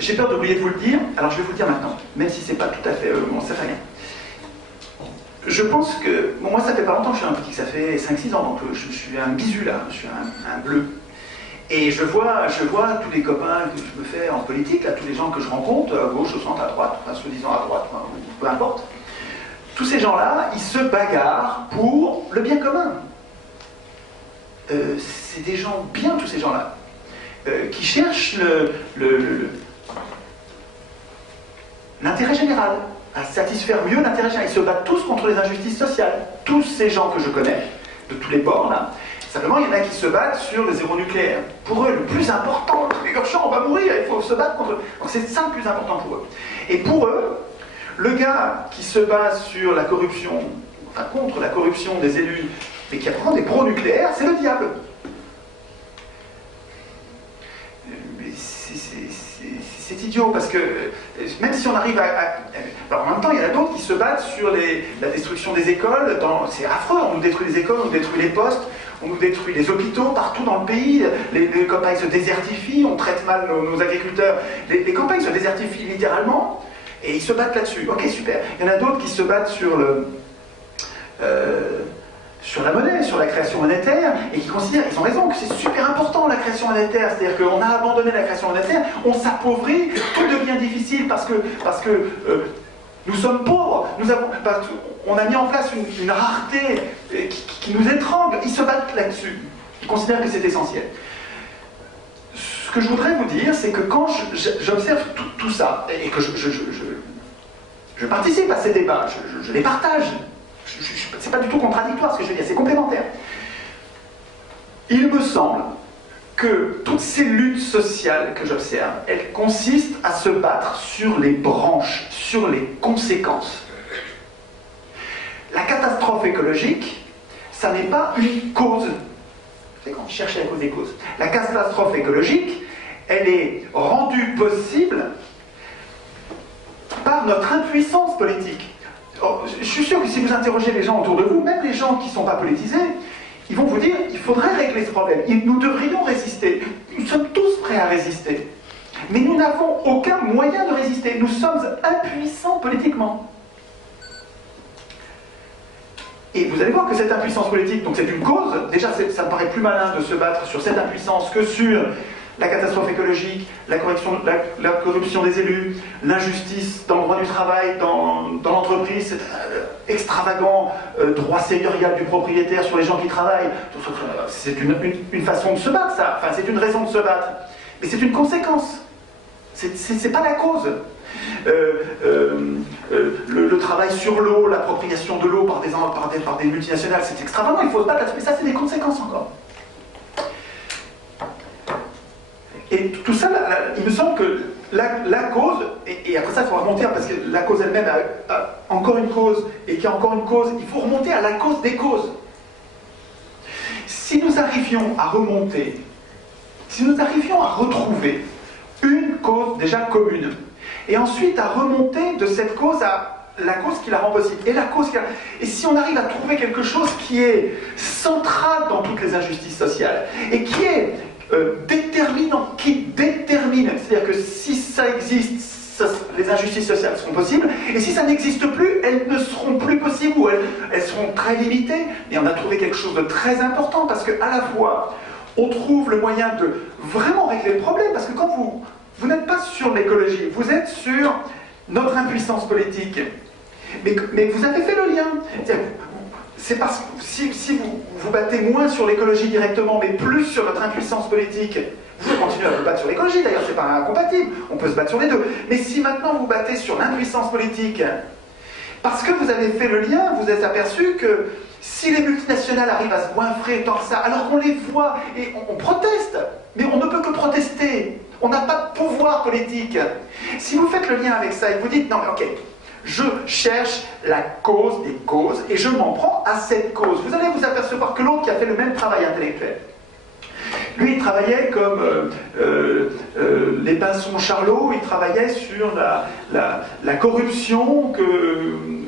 J'ai peur d'oublier de vous le dire, alors je vais vous le dire maintenant, même si c'est pas tout à fait... bon, ça fait rien. Je pense que... Bon, moi, ça fait pas longtemps que je suis un petit, ça fait 5-6 ans, donc je suis un bisu, là, je suis un bleu. Et je vois tous les copains que je me fais en politique, là, tous les gens que je rencontre, à gauche, au centre, à droite, enfin, soi-disant à droite, enfin, peu importe. Tous ces gens-là, ils se bagarrent pour le bien commun. C'est des gens bien, tous ces gens-là, qui cherchent l'intérêt général, à satisfaire mieux l'intérêt général. Ils se battent tous contre les injustices sociales. Tous ces gens que je connais, de tous les bords, là, simplement, il y en a qui se battent sur le zéro nucléaire. Pour eux, le plus important, les urgent, on va mourir, il faut se battre contre eux. Donc c'est ça le plus important pour eux. Et pour eux, le gars qui se bat sur la corruption, enfin contre la corruption des élus, mais qui a vraiment des pro-nucléaires, c'est le diable. C'est idiot, parce que même si on arrive alors en même temps, il y en a d'autres qui se battent sur la destruction des écoles. C'est affreux, on nous détruit les écoles, on nous détruit les postes, on nous détruit les hôpitaux partout dans le pays, les campagnes se désertifient, on traite mal nos agriculteurs. Les campagnes se désertifient littéralement, et ils se battent là-dessus. Ok, super. Il y en a d'autres qui se battent sur la monnaie, sur la création monétaire, et qui considèrent, ils ont raison, que c'est super important la création monétaire, c'est-à-dire qu'on a abandonné la création monétaire, on s'appauvrit, tout devient difficile parce que nous sommes pauvres, on a mis en place une rareté qui nous étrangle, ils se battent là-dessus, ils considèrent que c'est essentiel. Ce que je voudrais vous dire, c'est que quand j'observe tout ça, et que je participe à ces débats, je les partage, c'est pas du tout contradictoire ce que je veux dire, c'est complémentaire. Il me semble que toutes ces luttes sociales que j'observe, elles consistent à se battre sur les branches, sur les conséquences. La catastrophe écologique, ça n'est pas une cause. C'est quand on cherche la cause des causes. La catastrophe écologique, elle est rendue possible par notre impuissance politique. Je suis sûr que si vous interrogez les gens autour de vous, même les gens qui ne sont pas politisés, ils vont vous dire qu'il faudrait régler ce problème. Nous devrions résister. Nous sommes tous prêts à résister. Mais nous n'avons aucun moyen de résister. Nous sommes impuissants politiquement. Et vous allez voir que cette impuissance politique, donc c'est une cause, déjà ça me paraît plus malin de se battre sur cette impuissance que sur la catastrophe écologique, la corruption des élus, l'injustice dans le droit du travail, dans l'entreprise, cet extravagant droit seigneurial du propriétaire sur les gens qui travaillent. C'est une façon de se battre, ça. Enfin, c'est une raison de se battre. Mais c'est une conséquence. C'est pas la cause. Le travail sur l'eau, l'appropriation de l'eau par des multinationales, c'est extravagant, il faut se battre là-dessus. Mais ça, c'est des conséquences encore. Et tout ça, il me semble que la cause, et après ça il faut remonter, parce que la cause elle-même a encore une cause, et qu'il y a encore une cause, il faut remonter à la cause des causes. Si nous arrivions à remonter, si nous arrivions à retrouver une cause déjà commune, et ensuite à remonter de cette cause à la cause qui la rend possible, et si on arrive à trouver quelque chose qui est central dans toutes les injustices sociales, et qui est déterminant, qui détermine, c'est-à-dire que si ça existe, les injustices sociales seront possibles, et si ça n'existe plus, elles ne seront plus possibles, ou elles seront très limitées. Et on a trouvé quelque chose de très important, parce qu'à la fois, on trouve le moyen de vraiment régler le problème, parce que quand vous n'êtes pas sur l'écologie, vous êtes sur notre impuissance politique, mais vous avez fait le lien. C'est parce que si vous battez moins sur l'écologie directement, mais plus sur notre impuissance politique, vous pouvez continuer à vous battre sur l'écologie, d'ailleurs, c'est pas incompatible, on peut se battre sur les deux. Mais si maintenant vous battez sur l'impuissance politique, parce que vous avez fait le lien, vous êtes aperçu que si les multinationales arrivent à se goinfrer tant que ça, alors qu'on les voit et on proteste, mais on ne peut que protester, on n'a pas de pouvoir politique. Si vous faites le lien avec ça et vous dites, non mais ok, Je cherche la cause des causes et je m'en prends à cette cause. Vous allez vous apercevoir que l'autre qui a fait le même travail intellectuel, lui, il travaillait comme les Pinson Charlot, il travaillait sur la corruption,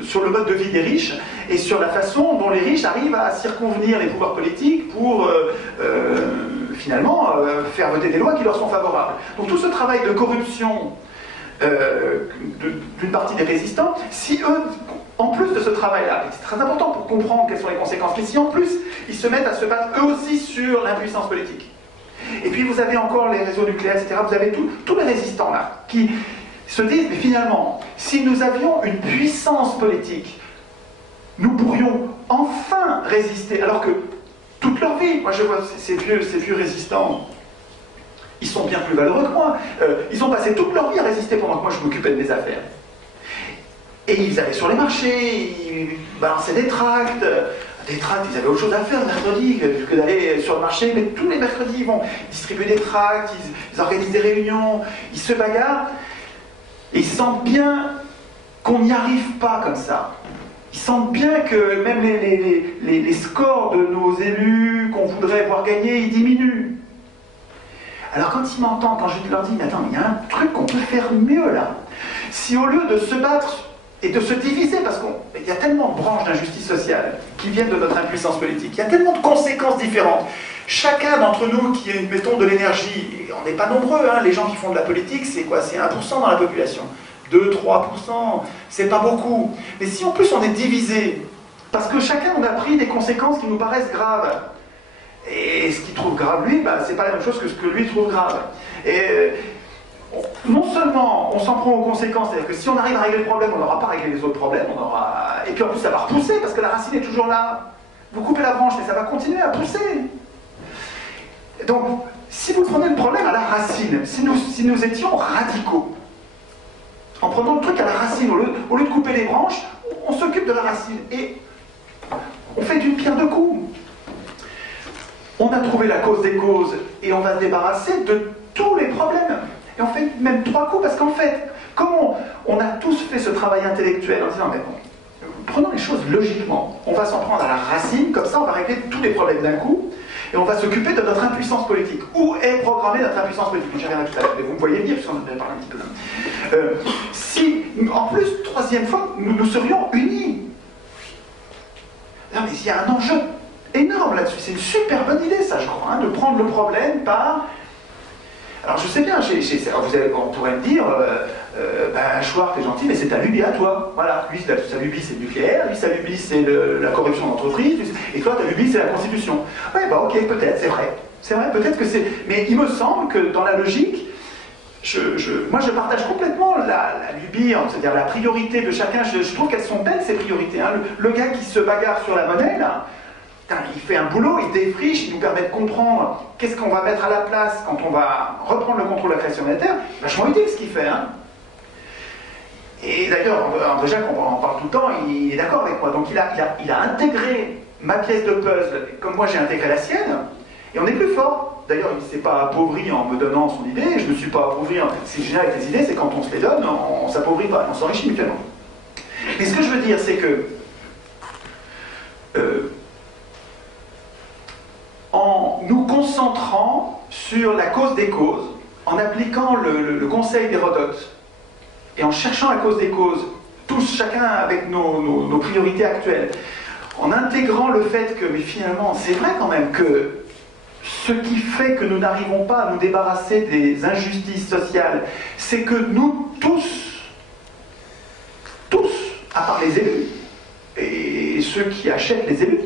sur le mode de vie des riches, et sur la façon dont les riches arrivent à circonvenir les pouvoirs politiques pour finalement faire voter des lois qui leur sont favorables. Donc tout ce travail de corruption d'une partie des résistants, si eux, en plus de ce travail-là, c'est très important pour comprendre quelles sont les conséquences, mais si en plus ils se mettent à se battre eux aussi sur l'impuissance politique. Et puis vous avez encore les réseaux nucléaires, etc. Vous avez tous les résistants là, qui se disent, mais finalement, si nous avions une puissance politique, nous pourrions enfin résister, alors que toute leur vie, moi je vois ces vieux résistants, ils sont bien plus valeureux que moi. Ils ont passé toute leur vie à résister pendant que moi je m'occupais de mes affaires. Et ils allaient sur les marchés, ils balançaient des tracts. Des tracts, ils avaient autre chose à faire le mercredi que d'aller sur le marché, mais tous les mercredis ils vont distribuer des tracts, ils organisent des réunions, ils se bagarrent. Et ils sentent bien qu'on n'y arrive pas comme ça. Ils sentent bien que même les scores de nos élus qu'on voudrait voir gagner, ils diminuent. Alors quand ils m'entendent, quand je leur dis, mais attends, il y a un truc qu'on peut faire mieux là. Si au lieu de se battre et de se diviser, parce qu'il y a tellement de branches d'injustice sociale qui viennent de notre impuissance politique, il y a tellement de conséquences différentes. Chacun d'entre nous qui mettons de l'énergie, et on n'est pas nombreux, hein, les gens qui font de la politique, c'est quoi? C'est 1% dans la population. 2, 3%, c'est pas beaucoup. Mais si en plus on est divisé, parce que chacun on a pris des conséquences qui nous paraissent graves, et ce qu'il trouve grave lui, c'est pas la même chose que ce que lui trouve grave. Et non seulement on s'en prend aux conséquences, c'est-à-dire que si on arrive à régler le problème, on n'aura pas réglé les autres problèmes, et puis en plus ça va repousser, parce que la racine est toujours là. Vous coupez la branche, mais ça va continuer à pousser. Donc, si vous prenez le problème à la racine, si nous étions radicaux, en prenant le truc à la racine, au lieu de couper les branches, on s'occupe de la racine, et on fait d'une pierre deux coups. On a trouvé la cause des causes, et on va se débarrasser de tous les problèmes. Et on fait même 3 coups, parce qu'en fait, comme on a tous fait ce travail intellectuel en disant, mais bon, prenons les choses logiquement, on va s'en prendre à la racine, comme ça on va régler tous les problèmes d'un coup, et on va s'occuper de notre impuissance politique. Où est programmée notre impuissance politique? J'y reviendrai tout à l'heure, mais vous me voyez venir, puisqu'on en avait parlé un petit peu. Si, en plus, troisième fois, nous serions unis. Non, mais il y a un enjeu énorme là-dessus. C'est une super bonne idée, ça, je crois, hein, de prendre le problème par... Alors, je sais bien, on pourrait me dire, Schwartz, t'es gentil, mais c'est ta lubie à toi. Voilà, lui, sa lubie, c'est le nucléaire, lui, sa lubie, c'est la corruption d'entreprise, et toi, ta lubie, c'est la Constitution. Ouais, ok, peut-être, c'est vrai. C'est vrai, peut-être que c'est... Mais il me semble que, dans la logique, moi, je partage complètement la lubie, c'est-à-dire la priorité de chacun. Je trouve qu'elles sont belles, ces priorités. Hein. Le gars qui se bagarre sur la monnaie, là, il fait un boulot, il défriche, il nous permet de comprendre qu'est-ce qu'on va mettre à la place quand on va reprendre le contrôle de la création monétaire. Vachement utile ce qu'il fait. Hein. Et d'ailleurs, André Jacques, on en parle tout le temps, il est d'accord avec moi. Donc il a intégré ma pièce de puzzle, comme moi j'ai intégré la sienne, et on est plus fort. D'ailleurs, il ne s'est pas appauvri en me donnant son idée, je ne me suis pas appauvri. Ce qui est génial avec les idées, c'est quand on se les donne, on ne s'appauvrit pas, on s'enrichit mutuellement. Mais ce que je veux dire, c'est que en nous concentrant sur la cause des causes, en appliquant le conseil d'Hérodote, et en cherchant la cause des causes, tous, chacun avec nos priorités actuelles, en intégrant le fait que, mais finalement, c'est vrai quand même que ce qui fait que nous n'arrivons pas à nous débarrasser des injustices sociales, c'est que nous tous, à part les élus, et ceux qui achètent les élus,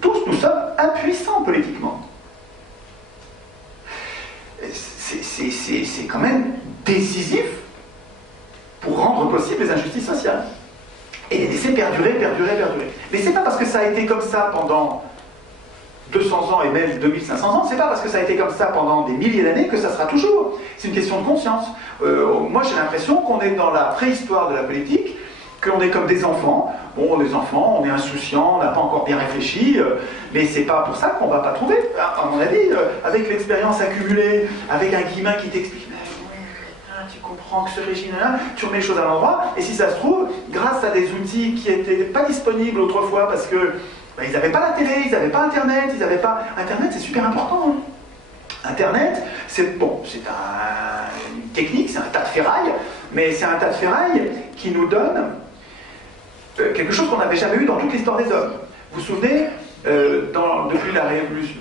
tous nous sommes impuissants politiquement. C'est quand même décisif pour rendre possible les injustices sociales. Et les laisser perdurer. Mais c'est pas parce que ça a été comme ça pendant 200 ans et même 2500 ans, c'est pas parce que ça a été comme ça pendant des milliers d'années que ça sera toujours. C'est une question de conscience. Moi j'ai l'impression qu'on est dans la préhistoire de la politique, qu'on est comme des enfants. Bon, les enfants, on est insouciants, on n'a pas encore bien réfléchi, mais c'est pas pour ça qu'on va pas trouver. À mon avis, avec l'expérience accumulée, avec un guillemin qui t'explique, tu comprends comprends que ce régime, tu remets les choses à l'endroit, et si ça se trouve, grâce à des outils qui n'étaient pas disponibles autrefois, parce que ils n'avaient pas la télé, ils n'avaient pas Internet, ils n'avaient pas... Internet, c'est super important. Internet, c'est bon, c'est une technique, c'est un tas de ferraille, mais c'est un tas de ferraille qui nous donne quelque chose qu'on n'avait jamais eu dans toute l'histoire des hommes. Vous vous souvenez, depuis la révolution,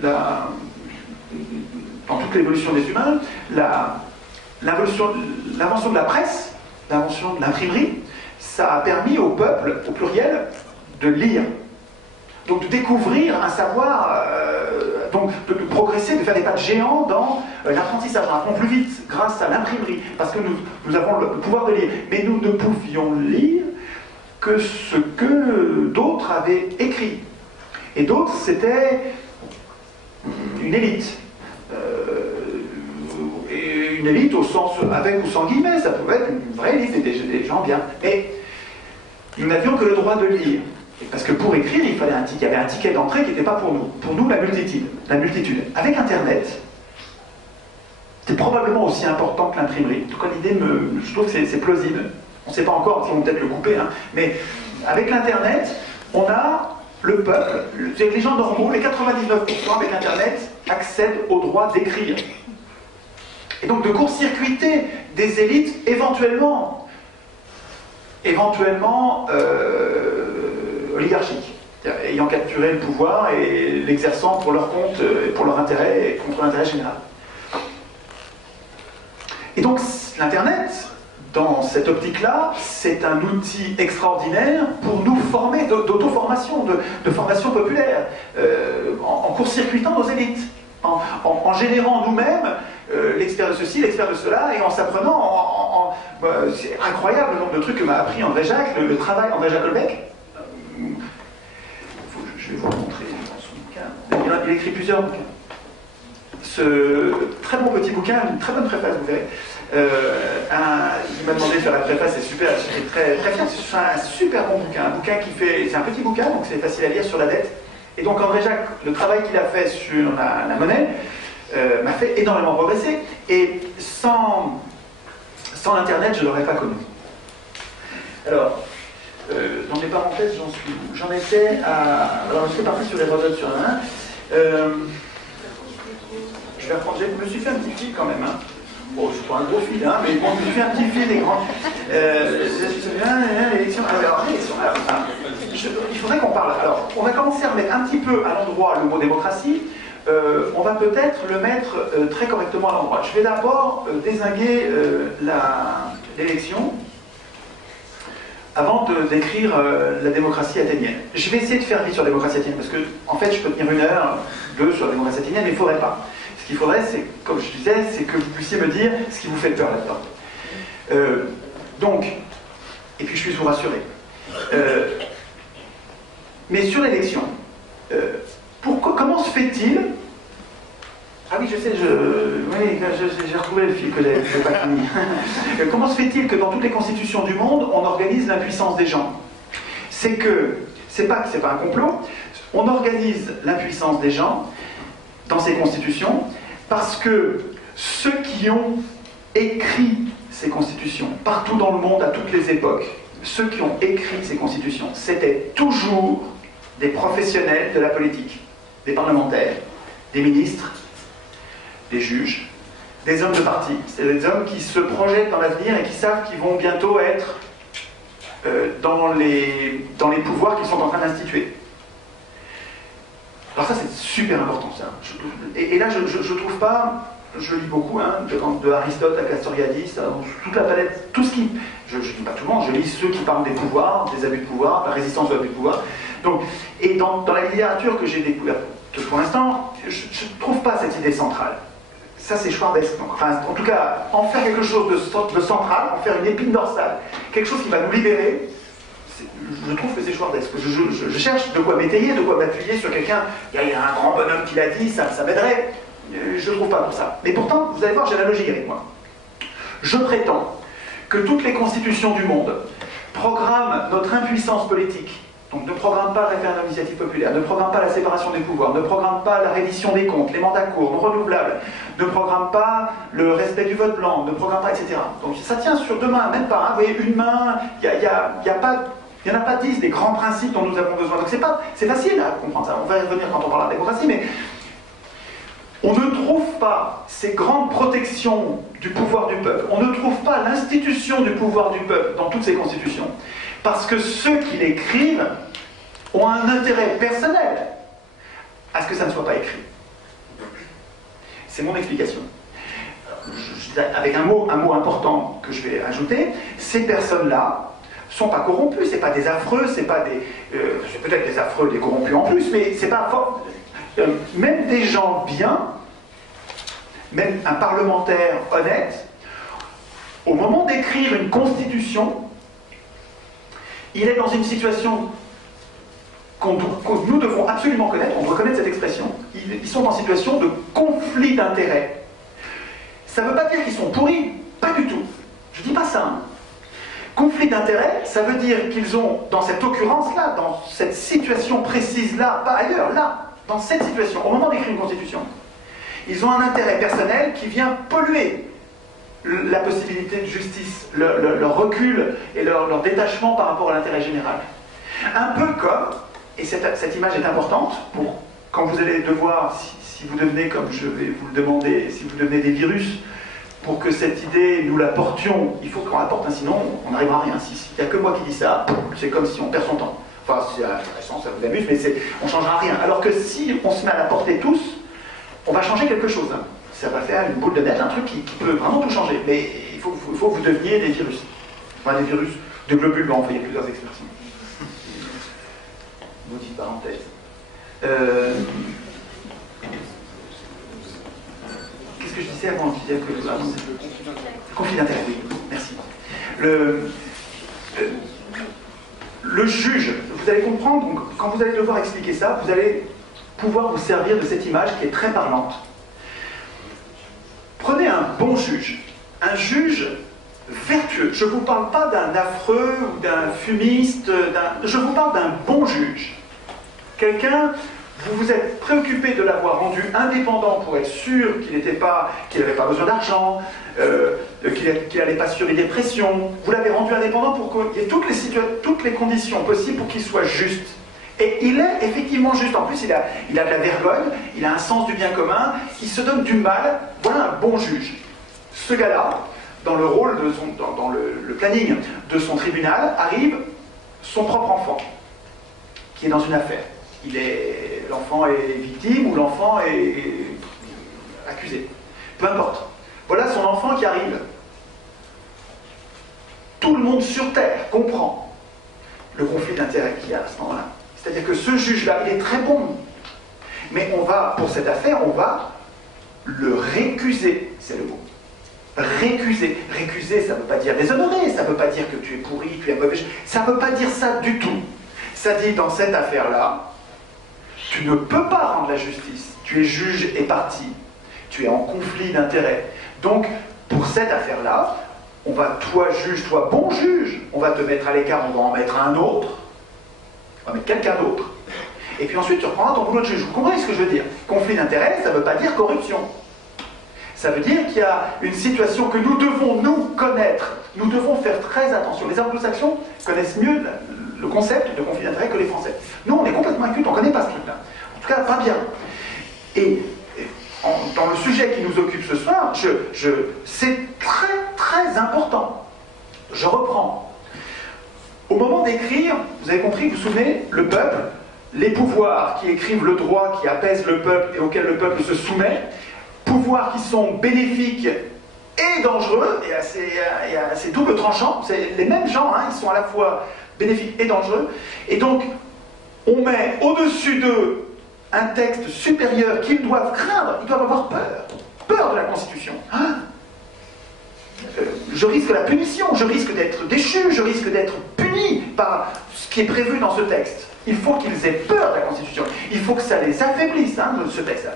dans toute l'évolution des humains, l'invention de la presse, l'invention de l'imprimerie, ça a permis au peuple, au pluriel, de lire. Donc de découvrir un savoir, donc de progresser, de faire des pas de géants dans l'apprentissage. On apprend plus vite grâce à l'imprimerie, parce que nous avons le pouvoir de lire. Mais nous ne pouvions lire que ce que d'autres avaient écrit. Et d'autres, c'était une élite. Et une élite au sens, avec ou sans guillemets, ça pouvait être une vraie élite, des gens bien. Mais nous n'avions que le droit de lire. Parce que pour écrire, il fallait il y avait un ticket d'entrée qui n'était pas pour nous. Pour nous, la multitude. Avec Internet, c'est probablement aussi important que l'imprimerie. En tout cas, l'idée, je trouve que c'est plausible. On ne sait pas encore, ils vont peut-être le couper, hein. Mais avec l'Internet, on a le peuple, les gens normaux, les 99% avec Internet, accèdent au droit d'écrire. Et donc de court-circuiter des élites éventuellement oligarchiques, ayant capturé le pouvoir et l'exerçant pour leur compte, pour leur intérêt et contre l'intérêt général. Et donc l'Internet, dans cette optique-là, c'est un outil extraordinaire pour nous former, d'auto-formation, de formation populaire, en court-circuitant nos élites, en générant nous-mêmes l'expert de ceci, l'expert de cela, et en s'apprenant, c'est incroyable le nombre de trucs que m'a appris André Jacques, le travail André Jacques Holbeck. Je vais vous le montrer dans son bouquin. Il a écrit plusieurs bouquins. Ce très bon petit bouquin, une très bonne préface, vous verrez. Il m'a demandé de faire la préface, c'est super, j'étais très fier, c'est un super bon bouquin, c'est un petit bouquin, donc c'est facile à lire sur la dette. Et donc André Jacques, le travail qu'il a fait sur la monnaie, m'a fait énormément progresser, et sans l'internet, je ne l'aurais pas connu. Alors, dans mes parenthèses, j'en étais à... Alors, je suis parti sur Hérodote sur un. Je vais reprendre, je me suis fait un petit fil quand même, hein. Bon, c'est pas un gros fil, hein, mais bon, je me suis fait un petit fil des grands. L'élection. Alors, il faudrait qu'on parle. Alors, on va commencer à remettre un petit peu à l'endroit le mot démocratie. On va peut-être le mettre très correctement à l'endroit. Je vais d'abord dézinguer l'élection avant de décrire la démocratie athénienne. Je vais essayer de faire vite sur la démocratie athénienne, parce que, en fait, je peux tenir 1 heure, 2 sur la démocratie athénienne, mais il ne faudrait pas. Ce qu'il faudrait, c'est, comme je disais, c'est que vous puissiez me dire ce qui vous fait peur là-dedans. Donc, et puis je puisse vous rassurer. Mais sur l'élection, comment se fait-il... Ah oui, je sais, j'ai retrouvé le fil que j'avais pas fini. Comment se fait-il que dans toutes les constitutions du monde, on organise l'impuissance des gens? C'est pas un complot, on organise l'impuissance des gens dans ces constitutions parce que ceux qui ont écrit ces constitutions, partout dans le monde, à toutes les époques, ceux qui ont écrit ces constitutions, c'était toujours des professionnels de la politique, des parlementaires, des ministres, des juges, des hommes de parti. C'est des hommes qui se projettent dans l'avenir et qui savent qu'ils vont bientôt être dans les pouvoirs qu'ils sont en train d'instituer. Alors ça, c'est super important, ça. Et là, je trouve pas... Je lis beaucoup, hein, de Aristote à Castoriadis, toute la palette, tout ce qui... Je lis pas tout le monde, je lis ceux qui parlent des pouvoirs, des abus de pouvoir, la résistance aux abus de pouvoir. Donc, et dans la littérature que j'ai découverte pour l'instant, je ne trouve pas cette idée centrale. Ça, c'est Schwardesque. Enfin, en tout cas, en faire quelque chose de central, en faire une épine dorsale, quelque chose qui va nous libérer, je trouve que c'est Schwardesque. Je cherche de quoi m'étayer, de quoi m'appuyer sur quelqu'un. Il y a un grand bonhomme qui l'a dit, ça m'aiderait. Je ne trouve pas pour ça. Mais pourtant, vous allez voir, j'ai la logique avec moi. Je prétends que toutes les constitutions du monde programment notre impuissance politique. Donc ne programme pas le référendum d'initiative populaire, ne programme pas la séparation des pouvoirs, ne programme pas la reddition des comptes, les mandats courts, non renouvelables, ne programme pas le respect du vote blanc, ne programme pas, etc. Donc ça tient sur deux mains, même pas, hein, vous voyez, une main, il n'y en a pas 10 des grands principes dont nous avons besoin. Donc c'est facile à comprendre ça, on va y revenir quand on parlera de démocratie, mais on ne trouve pas ces grandes protections du pouvoir du peuple, on ne trouve pas l'institution du pouvoir du peuple dans toutes ces constitutions. Parce que ceux qui l'écrivent ont un intérêt personnel à ce que ça ne soit pas écrit. C'est mon explication. Avec un mot important que je vais ajouter, ces personnes-là ne sont pas corrompus, c'est pas des affreux, c'est pas des... c'est peut-être des affreux, des corrompus en plus, mais c'est pas fort. Même des gens bien, même un parlementaire honnête, au moment d'écrire une constitution, il est dans une situation que nous devons absolument connaître, on doit connaître cette expression, ils sont en situation de conflit d'intérêts. Ça ne veut pas dire qu'ils sont pourris, pas du tout. Je ne dis pas ça. Hein. Conflit d'intérêts, ça veut dire qu'ils ont, dans cette occurrence-là, dans cette situation précise-là, pas ailleurs, là, dans cette situation, au moment d'écrire une constitution, ils ont un intérêt personnel qui vient polluer la possibilité de justice, leur recul et leur détachement par rapport à l'intérêt général. Un peu comme, et cette image est importante, pour quand vous allez devoir, si vous devenez, comme je vais vous le demander, si vous devenez des virus, pour que cette idée, nous la portions, il faut qu'on la porte, hein, sinon on n'arrivera à rien. S'il n'y a que moi qui dis ça, c'est comme si on perd son temps. Enfin, c'est intéressant, ça vous amuse, mais on ne changera rien. Alors que si on se met à la porter tous, on va changer quelque chose. Hein. Ça va faire une boule de neige, un truc qui peut vraiment tout changer. Mais il faut que vous deveniez des virus. Enfin, des virus de globules blancs, il y a plusieurs expressions. Maudite parenthèse. Qu'est-ce que je disais avant? Je disais que... Conflit d'intérêt, oui, merci. Le juge, vous allez comprendre, donc, quand vous allez devoir expliquer ça, vous allez pouvoir vous servir de cette image qui est très parlante. Prenez un bon juge, un juge vertueux. Je ne vous parle pas d'un affreux ou d'un fumiste, je vous parle d'un bon juge. Quelqu'un, vous vous êtes préoccupé de l'avoir rendu indépendant pour être sûr qu'il n'avait pas besoin d'argent, qu'il n'allait pas subir des pressions. Vous l'avez rendu indépendant pour qu'il y ait toutes les conditions possibles pour qu'il soit juste. Et il est effectivement juste. En plus, il a de la vergogne, il a un sens du bien commun, il se donne du mal. Voilà un bon juge. Ce gars-là, dans le rôle dans le planning de son tribunal, arrive son propre enfant, qui est dans une affaire. L'enfant est victime ou l'enfant est accusé. Peu importe. Voilà son enfant qui arrive. Tout le monde sur Terre comprend le conflit d'intérêts qu'il y a à ce moment-là. C'est-à-dire que ce juge-là, il est très bon. Mais pour cette affaire, on va le récuser. C'est le mot. Récuser. Récuser, ça ne veut pas dire déshonorer, ça ne veut pas dire que tu es pourri, tu es mauvais. Ça ne veut pas dire ça du tout. Ça dit, dans cette affaire-là, tu ne peux pas rendre la justice. Tu es juge et partie. Tu es en conflit d'intérêts. Donc, pour cette affaire-là, on va, toi juge, toi bon juge, on va te mettre à l'écart, on va en mettre un autre. On va mettre quelqu'un d'autre. Et puis ensuite, tu reprendras ton boulot de juge. Vous comprenez ce que je veux dire? Conflit d'intérêts, ça ne veut pas dire corruption. Ça veut dire qu'il y a une situation que nous devons, nous, connaître. Nous devons faire très attention. Les anglo-saxons connaissent mieux le concept de conflit d'intérêts que les Français. Nous, on est complètement incultes, on ne connaît pas ce truc-là. En tout cas, pas bien. Et dans le sujet qui nous occupe ce soir, c'est très, très important. Je reprends. Au moment d'écrire, vous avez compris, vous vous souvenez, le peuple, les pouvoirs qui écrivent le droit, qui apaisent le peuple et auquel le peuple se soumet, pouvoirs qui sont bénéfiques et dangereux, et assez double tranchant, c'est les mêmes gens, hein, ils sont à la fois bénéfiques et dangereux, et donc on met au-dessus d'eux un texte supérieur qu'ils doivent craindre, ils doivent avoir peur de la Constitution. Hein, je risque la punition, je risque d'être déchu, je risque d'être puni par ce qui est prévu dans ce texte. Il faut qu'ils aient peur de la Constitution, il faut que ça les affaiblisse, hein, ce texte-là.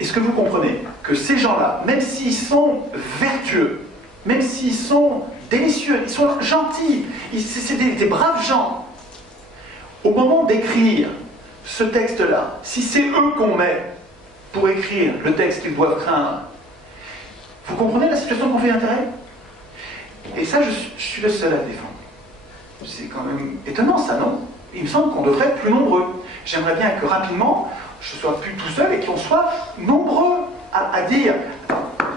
Est-ce que vous comprenez que ces gens-là, même s'ils sont vertueux, même s'ils sont délicieux, ils sont gentils, c'est des braves gens. Au moment d'écrire ce texte-là, si c'est eux qu'on met pour écrire le texte qu'ils doivent craindre, vous comprenez la situation de conflit d'intérêt? Et ça, je suis le seul à le défendre. C'est quand même étonnant ça, non? Il me semble qu'on devrait être plus nombreux. J'aimerais bien que rapidement, je ne sois plus tout seul et qu'on soit nombreux à dire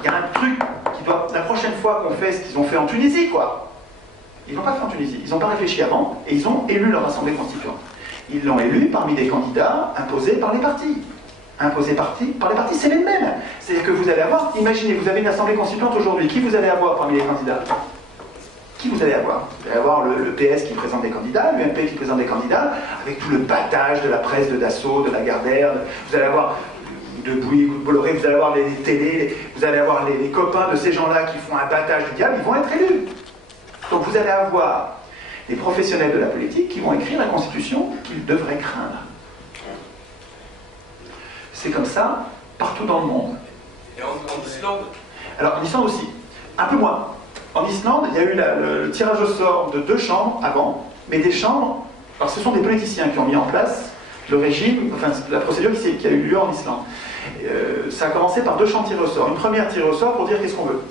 il y a un truc qui doit, la prochaine fois qu'on fait ce qu'ils ont fait en Tunisie, quoi. Ils n'ont pas fait en Tunisie, ils n'ont pas réfléchi avant et ils ont élu leur assemblée constituante. Ils l'ont élu parmi des candidats imposés par les partis. Imposés par les partis, c'est les mêmes. C'est-à-dire que vous allez avoir, imaginez, vous avez une assemblée constituante aujourd'hui, qui vous allez avoir parmi les candidats? Qui vous allez avoir? Vous allez avoir le PS qui présente des candidats, l'UMP qui présente des candidats, avec tout le battage de la presse, de Dassault, de Lagardère. Vous allez avoir de Bouygues, de Bolloré, vous allez avoir les télés, vous allez avoir les copains de ces gens-là qui font un battage du diable, ils vont être élus. Donc vous allez avoir des professionnels de la politique qui vont écrire la Constitution qu'ils devraient craindre. C'est comme ça partout dans le monde. Et en Islande? Alors en Islande aussi, un peu moins. En Islande, il y a eu le tirage au sort de 2 chambres avant, mais des chambres, alors ce sont des politiciens qui ont mis en place le régime, enfin la procédure qui a eu lieu en Islande. Ça a commencé par 2 chambres tirées au sort. Une première tirée au sort pour dire qu'est-ce qu'on veut.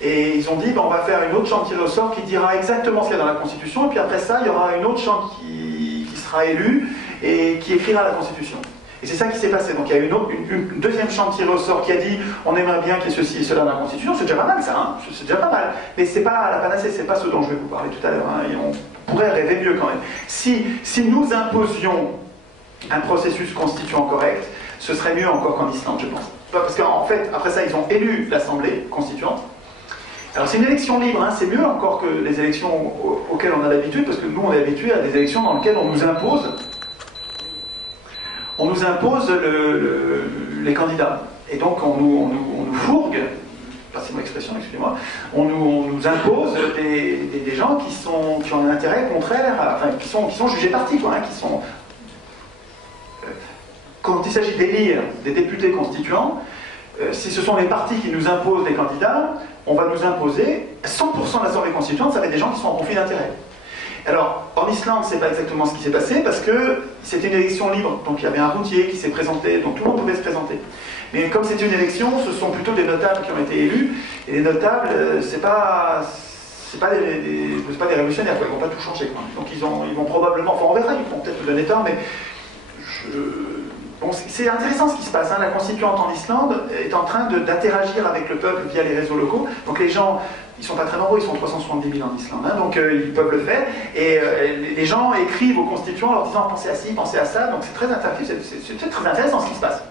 Et ils ont dit, on va faire une autre chambre tirée au sort qui dira exactement ce qu'il y a dans la Constitution, et puis après ça, il y aura une autre chambre qui sera élue et qui écrira la Constitution. Et c'est ça qui s'est passé. Donc il y a eu une deuxième chambre tirée au sort qui a dit on aimerait bien qu'il y ait ceci et cela dans la Constitution. C'est déjà pas mal ça, hein, c'est déjà pas mal. Mais c'est pas la panacée, c'est pas ce dont je vais vous parler tout à l'heure. Hein, et on pourrait rêver mieux quand même. Si nous imposions un processus constituant correct, ce serait mieux encore qu'en Islande, je pense. Parce qu'en fait, après ça, ils ont élu l'Assemblée constituante. Alors c'est une élection libre, hein, c'est mieux encore que les élections auxquelles on a l'habitude, parce que nous on est habitués à des élections dans lesquelles on nous impose les candidats. Et donc on nous fourgue, passez-moi l'expression, excusez-moi, on nous impose des gens qui ont un intérêt contraire, enfin qui sont jugés partis, quoi, hein, qui sont... Quand il s'agit d'élire des députés constituants, si ce sont les partis qui nous imposent des candidats, on va nous imposer 100% de l'Assemblée constituante, ça va être des gens qui sont en conflit d'intérêts. Alors, en Islande, c'est pas exactement ce qui s'est passé, parce que c'était une élection libre, donc il y avait un routier qui s'est présenté, donc tout le monde pouvait se présenter. Mais comme c'est une élection, ce sont plutôt des notables qui ont été élus, et les notables, c'est pas des révolutionnaires, quoi. Ils vont pas tout changer, quoi. Donc ils vont probablement, enfin on verra, ils vont peut-être nous donner tort, mais bon, c'est intéressant ce qui se passe, hein. La constituante en Islande est en train d'interagir avec le peuple via les réseaux locaux. Donc les gens, ils sont pas très nombreux, ils sont 370 000 en Islande, hein, donc ils peuvent le faire. Et les gens écrivent aux constituants en leur disant pensez à ci, pensez à ça. Donc c'est très interactif, c'est très intéressant ce qui se passe.